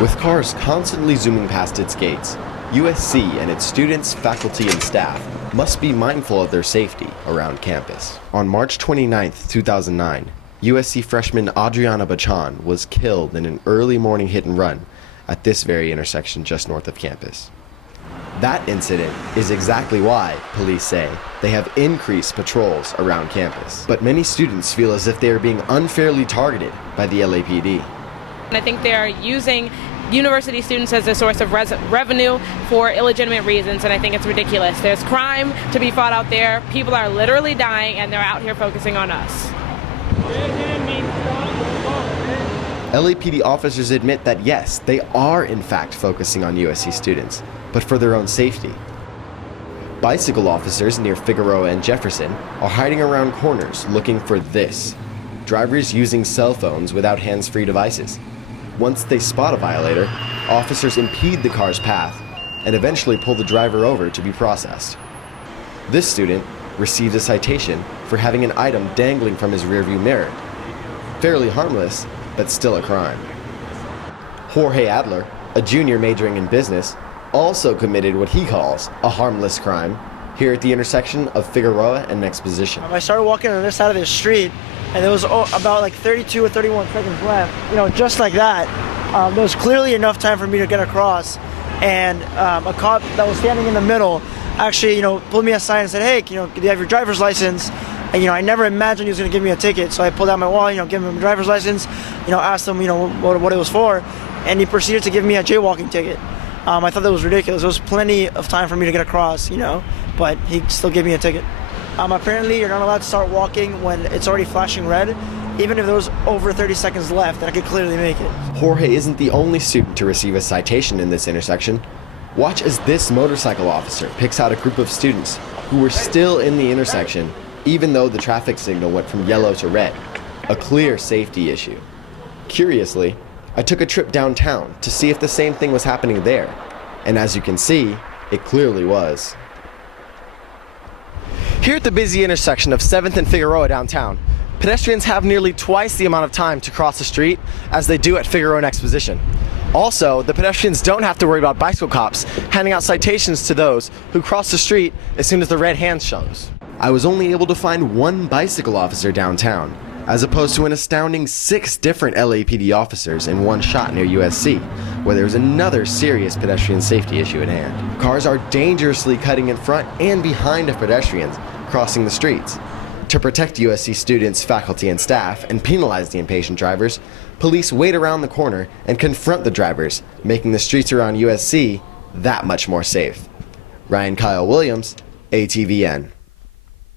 With cars constantly zooming past its gates, USC and its students, faculty, and staff must be mindful of their safety around campus. On March 29, 2009, USC freshman Adriana Bachan was killed in an early morning hit and run at this very intersection just north of campus. That incident is exactly why, police say, they have increased patrols around campus. But many students feel as if they are being unfairly targeted by the LAPD. I think they are using university students as a source of revenue for illegitimate reasons, and I think it's ridiculous. There's crime to be fought out there. People are literally dying, and they're out here focusing on us. LAPD officers admit that yes, they are in fact focusing on USC students, but for their own safety. Bicycle officers near Figueroa and Jefferson are hiding around corners looking for this: drivers using cell phones without hands-free devices. Once they spot a violator, officers impede the car's path and eventually pull the driver over to be processed. This student received a citation for having an item dangling from his rearview mirror. Fairly harmless, but still a crime. Jorge Adler, a junior majoring in business, also committed what he calls a harmless crime here at the intersection of Figueroa and Exposition. I started walking on this side of the street, and there was about like 32 or 31 seconds left. Just like that. There was clearly enough time for me to get across, and a cop that was standing in the middle actually, pulled me aside and said, "Hey, do you have your driver's license?" And, I never imagined he was going to give me a ticket, so I pulled out my wallet, gave him a driver's license, asked him, what it was for, and he proceeded to give me a jaywalking ticket. I thought that was ridiculous. There was plenty of time for me to get across, but he still gave me a ticket. Apparently, you're not allowed to start walking when it's already flashing red, even if there was over 30 seconds left, and I could clearly make it. Jorge isn't the only student to receive a citation in this intersection. Watch as this motorcycle officer picks out a group of students who were still in the intersection, even though the traffic signal went from yellow to red, a clear safety issue. Curiously, I took a trip downtown to see if the same thing was happening there, and as you can see, it clearly was. Here at the busy intersection of 7th and Figueroa downtown, pedestrians have nearly twice the amount of time to cross the street as they do at Figueroa and Exposition. Also, the pedestrians don't have to worry about bicycle cops handing out citations to those who cross the street as soon as the red hand shows. I was only able to find one bicycle officer downtown, as opposed to an astounding 6 different LAPD officers in one shot near USC, where there was another serious pedestrian safety issue at hand. Cars are dangerously cutting in front and behind of pedestrians crossing the streets. To protect USC students, faculty, and staff and penalize the impatient drivers, police wait around the corner and confront the drivers, making the streets around USC that much more safe. Ryan Kyle Williams, ATVN.